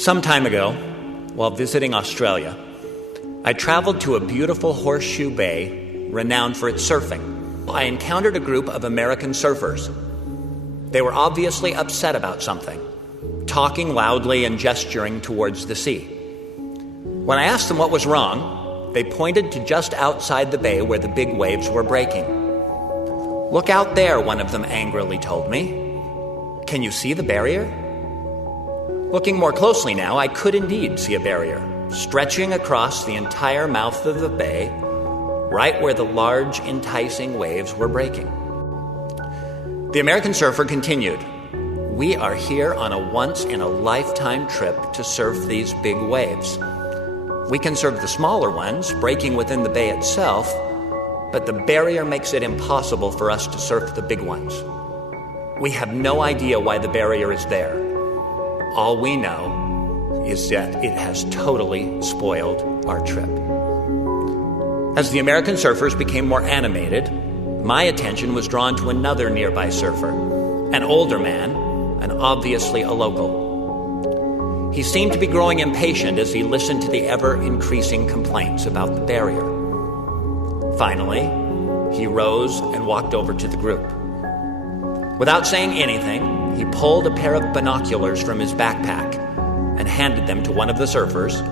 Some time ago, while visiting Australia, I traveled to a beautiful horseshoe bay renowned for its surfing. I encountered a group of American surfers. They were obviously upset about something, talking loudly and gesturing towards the sea. When I asked them what was wrong, they pointed to just outside the bay where the big waves were breaking. "Look out there," one of them angrily told me. "Can you see the barrier?" Looking more closely now, I could indeed see a barrier, stretching across the entire mouth of the bay, right where the large, enticing waves were breaking. The American surfer continued, "We are here on a once-in-a-lifetime trip to surf these big waves. We can surf the smaller ones, breaking within the bay itself, but the barrier makes it impossible for us to surf the big ones. We have no idea why the barrier is there. All we know is that it has totally spoiled our trip." As the American surfers became more animated, my attention was drawn to another nearby surfer, an older man, and obviously a local. He seemed to be growing impatient as he listened to the ever-increasing complaints about the barrier. Finally, he rose and walked over to the group. Without saying anything, he pulled a pair of binoculars from his backpack and handed them to one of the surfers,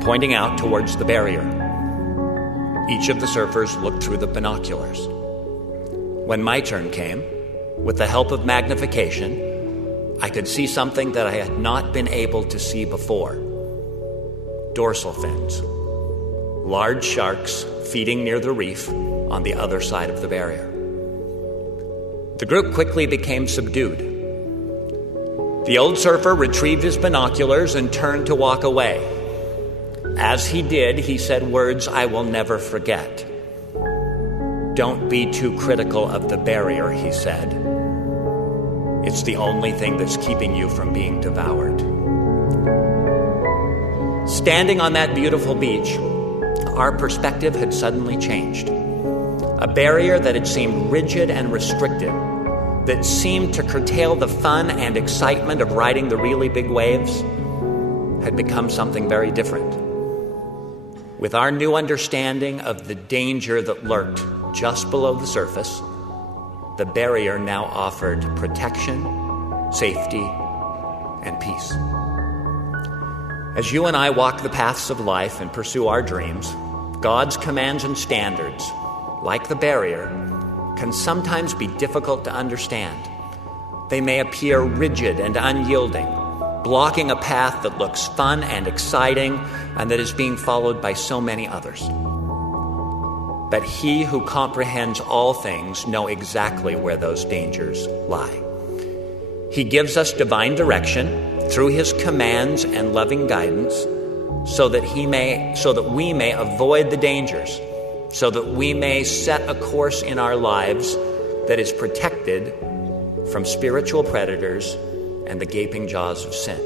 pointing out towards the barrier. Each of the surfers looked through the binoculars. When my turn came, with the help of magnification, I could see something that I had not been able to see before. Dorsal fins. Large sharks feeding near the reef on the other side of the barrier. The group quickly became subdued. The old surfer retrieved his binoculars and turned to walk away. As he did, he said words I will never forget. "Don't be too critical of the barrier," he said. "It's the only thing that's keeping you from being devoured." Standing on that beautiful beach, our perspective had suddenly changed. A barrier that had seemed rigid and restrictive, that seemed to curtail the fun and excitement of riding the really big waves, had become something very different. With our new understanding of the danger that lurked just below the surface, the barrier now offered protection, safety, and peace. As you and I walk the paths of life and pursue our dreams, God's commands and standards, like the barrier, can sometimes be difficult to understand. They may appear rigid and unyielding, blocking a path that looks fun and exciting and that is being followed by so many others. But He who comprehends all things knows exactly where those dangers lie. He gives us divine direction through His commands and loving guidance so that we may avoid the dangers, so that we may set a course in our lives that is protected from spiritual predators and the gaping jaws of sin.